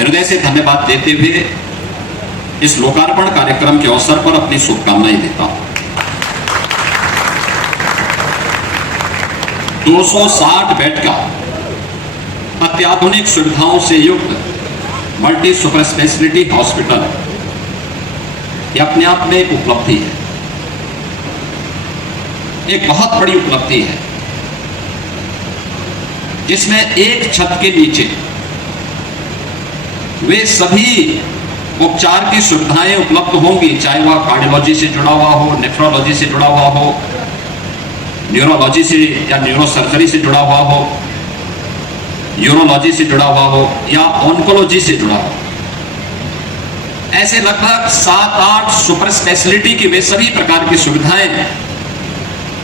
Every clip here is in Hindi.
हृदय से धन्यवाद देते हुए इस लोकार्पण कार्यक्रम के अवसर पर अपनी शुभकामनाएं देता हूं। 260 बेड का अत्याधुनिक सुविधाओं से युक्त मल्टी सुपर स्पेशलिटी हॉस्पिटल ये अपने आप में एक उपलब्धि है, एक बहुत बड़ी उपलब्धि है, जिसमें एक छत के नीचे वे सभी उपचार की सुविधाएं उपलब्ध होंगी, चाहे वह कार्डियोलॉजी से जुड़ा हुआ हो, नेफ्रोलॉजी से जुड़ा हुआ हो, न्यूरोलॉजी से या न्यूरोसर्जरी से जुड़ा हुआ हो, यूरोलॉजी से जुड़ा हुआ हो या ऑन्कोलॉजी से जुड़ा हो। ऐसे लगभग 7-8 सुपर स्पेशलिटी की वे सभी प्रकार की सुविधाएं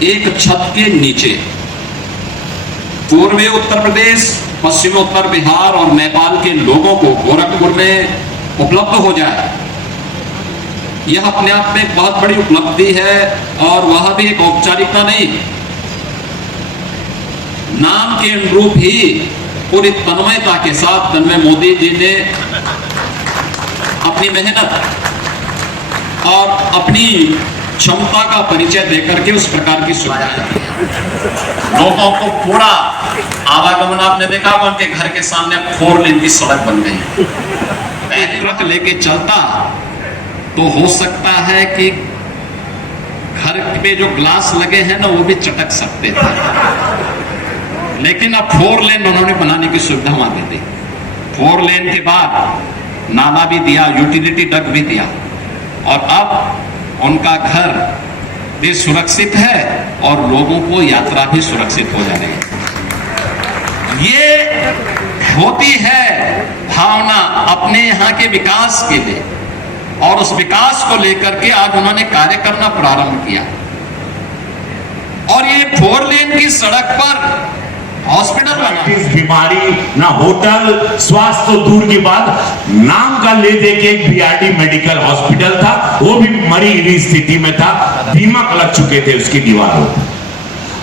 एक छत के नीचे पूर्वी उत्तर प्रदेश, पश्चिमी उत्तर बिहार और नेपाल के लोगों को गोरखपुर में उपलब्ध हो जाए, यह अपने आप में एक बहुत बड़ी उपलब्धि है। और वह भी एक औपचारिकता नहीं, नाम के अनुरूप ही पूरी तन्मयता के साथ तन्मय मोदी जी ने अपनी मेहनत और अपनी क्षमता का परिचय देकर के उस प्रकार की सुविधाएं लोगों को पूरा आवागमन आपने देखा, उनके घर के सामने 4 लेन की सड़क बन गई। ट्रक लेके चलता तो हो सकता है कि घर पे जो ग्लास लगे हैं ना वो भी चटक सकते थे, लेकिन अब 4 लेन उन्होंने बनाने की सुविधा वहां दे दी। 4 लेन के बाद नाला भी दिया, यूटिलिटी डक्ट भी दिया, और अब उनका घर भी सुरक्षित है और लोगों को यात्रा भी सुरक्षित हो जा रही है। ये होती है भावना अपने यहाँ के विकास के लिए, और उस विकास को लेकर के आज उन्होंने कार्य करना प्रारंभ किया। और ये 4 लेन की सड़क पर हॉस्पिटल बना, इस बीमारी ना होटल, स्वास्थ्य तो दूर की बात, नाम का ले दे के एक बीआरडी मेडिकल हॉस्पिटल था, वो भी मरी हुई स्थिति में था, दीमक लग चुके थे उसकी दीवारों पर।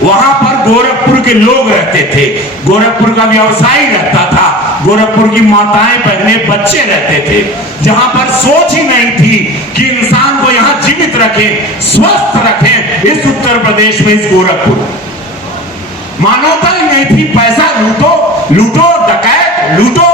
वहां पर गोरखपुर के लोग रहते थे, गोरखपुर का व्यवसायी रहता था, गोरखपुर की माताएं बहनें बच्चे रहते थे, जहां पर सोच ही नहीं थी कि इंसान को यहां जीवित रखें, स्वस्थ रखें। इस उत्तर प्रदेश में, इस गोरखपुर मानवता ही नहीं थी। पैसा लूटो लूटो, डकैत लूटो।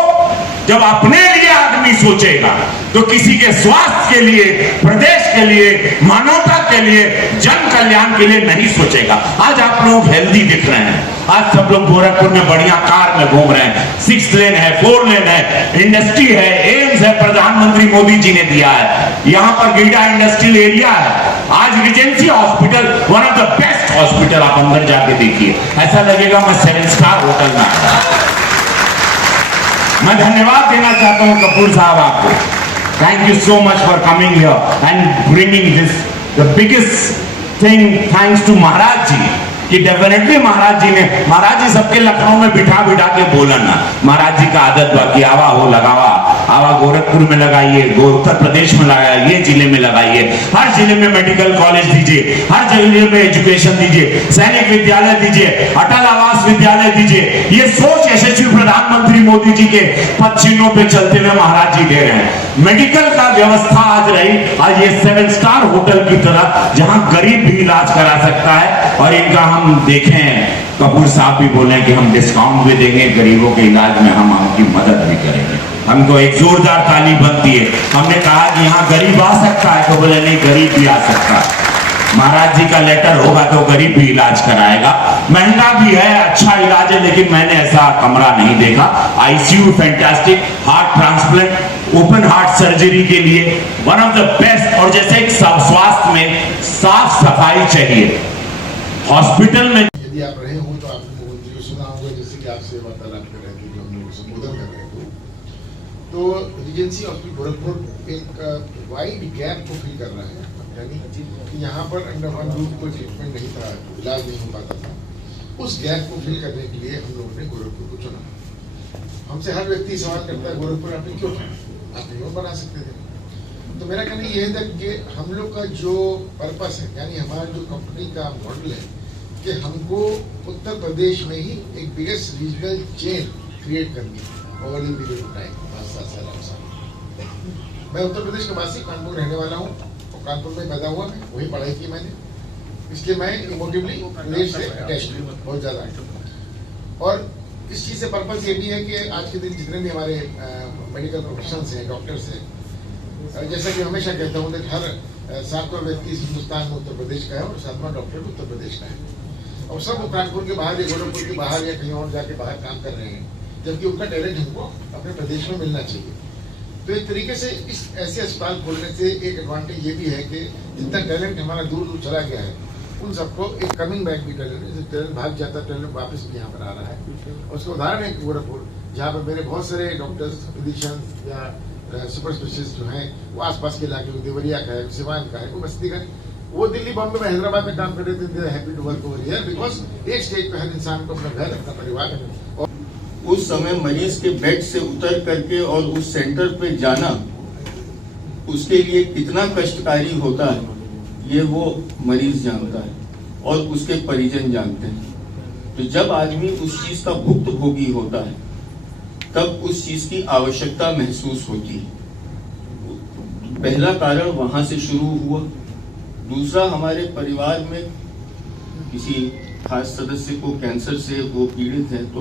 जब अपने लिए आदमी सोचेगा तो किसी के स्वास्थ्य के लिए, प्रदेश के लिए, मानवता के लिए, जन कल्याण के लिए नहीं सोचेगा। आज आप लोग हेल्दी दिख रहे हैं, आज सब लोग गोरखपुर में बढ़िया कार में घूम रहे हैं, 6 लेन है, 4 लेन है, इंडस्ट्री है, एम्स है, प्रधानमंत्री मोदी जी ने दिया है, यहाँ पर गीडा इंडस्ट्रियल एरिया है। आज Regency hospital one of the best hospital, आप अंदर जाके देखिए, ऐसा लगेगा मैं 7 स्टार होटल में आया। मैं धन्यवाद देना चाहता हूं कपूर साहब आपको। Thank you so much for coming here and bringing this the biggest thing, thanks to Maharaj ji, कि डेफिनेटली महाराज जी सबके लखनऊ में बिठा बिठा के बोलना, महाराज जी का आदत बाकी आवा हो लगावा, आवा गोरखपुर में लगाइए, उत्तर प्रदेश में लगाइए, जिले में लगाइए, हर जिले में मेडिकल कॉलेज दीजिए, हर जिले में एजुकेशन दीजिए, सैनिक विद्यालय दीजिए, अटल आवास विद्यालय दीजिए। ये सोच यशस्वी प्रधानमंत्री मोदी जी के पद चिन्हों पे चलते हुए महाराज जी दे रहे हैं। मेडिकल का व्यवस्था आज रही, आज ये 7 स्टार होटल की तरह, जहां गरीब भी इलाज करा सकता है। और इनका हम देखें, कपूर साहब भी बोले कि हम डिस्काउंट भी देंगे, गरीबों के इलाज में हम उनकी मदद भी करेंगे। हमको एक जोरदार ताली बनती है। हमने कहा कि यहाँ गरीब आ सकता है, तो बोले नहीं, गरीब भी आ सकता है। महाराज जी का लेटर होगा तो गरीब भी इलाज कराएगा। महंगा भी है, अच्छा इलाज है, लेकिन मैंने ऐसा कमरा नहीं देखा। ICU fantastic, heart transplant, open heart surgery के लिए वन ऑफ द बेस्ट। और जैसे एक स्वास्थ्य में साफ सफाई चाहिए हॉस्पिटल में। यदि आप रहे हो तो आपने मुख्यमंत्री को सुना होगा, जैसे कि आपसे वार्तालाप कर रहे थे, जो हम लोग संबोधन कर रहे थे, तो रिजेंसी हॉस्पिटल गोरखपुर एक वाइड गैप को फिल कर रहा है, यानी कि यहाँ पर अंडर वन रूफ कोई ट्रीटमेंट नहीं था, इलाज नहीं हो पाता था। उस गैप को फिल करने के लिए हम लोगों ने गोरखपुर को चुना। हमसे हर व्यक्ति सवाल करता है, गोरखपुर आपने क्यों चुना, आप कहीं और बना सकते थे। तो मेरा कहना यह था कि हम लोग का जो पर्पस है, यानी हमारा जो कंपनी का मॉडल है, कि हमको उत्तर प्रदेश में ही एक बिगेस्ट रीजनल चेन क्रिएट करनी है। Over the period of time 5-7 साल 8 साल। मैं उत्तर प्रदेश का वासी, कानपुर रहने वाला हूँ और कानपुर में पैदा हुआ, मैं वही पढ़ाई की मैंने, इसलिए मैं इमोटिवली प्रदेश से अटैच्ड हूँ बहुत ज़्यादा। और इस चीज़ से पर्पज़ ये भी है कि आज के दिन जितने भी हमारे मेडिकल प्रोफेशनल्स हैं, डॉक्टर्स हैं, जैसा कि हमेशा कहता हूँ कि हर 7वां व्यक्ति इस हिंदुस्तान में उत्तर प्रदेश का है और 7वां डॉक्टर भी उत्तर प्रदेश का है। और सब वो कानपुर के बाहर या गोरखपुर के बाहर या कहीं और जाके बाहर काम कर रहे हैं, जबकि उनका टैलेंट हमको अपने प्रदेश में मिलना चाहिए। तो एक तरीके से इस ऐसे अस्पताल खोलने से एक एडवांटेज ये भी है कि जितना टैलेंट हमारा दूर दूर चला गया है, उन सबको एक कमिंग बैक भी टैलेंट भाग जाता, टैलेंट वापस भी यहाँ पर आ रहा है। उसका उदाहरण है गोरखपुर, जहाँ पर मेरे बहुत सारे डॉक्टर्स, फिजिशियंस या सुपर स्पेशलिस्ट जो हैं वो आसपास के इलाके, देवरिया का है, सिवान का है, वो बस्ती का है, वो दिल्ली, बॉम्बे में, हैदराबाद में काम कर रहे थे। Happy to work over here because एक स्टेज पे हर इंसान को अपना घर, अपना परिवार और उस समय मरीज के बेड से उतर करके और उस सेंटर पे जाना उसके लिए कितना कष्टकारी होता है, ये वो मरीज जानता है और उसके परिजन जानते हैं। तो जब आदमी उस चीज का भुक्तभोगी होता है तब उस चीज की आवश्यकता महसूस होती है। पहला कारण वहां से शुरू हुआ। दूसरा, हमारे परिवार में किसी खास सदस्य को कैंसर से वो पीड़ित है तो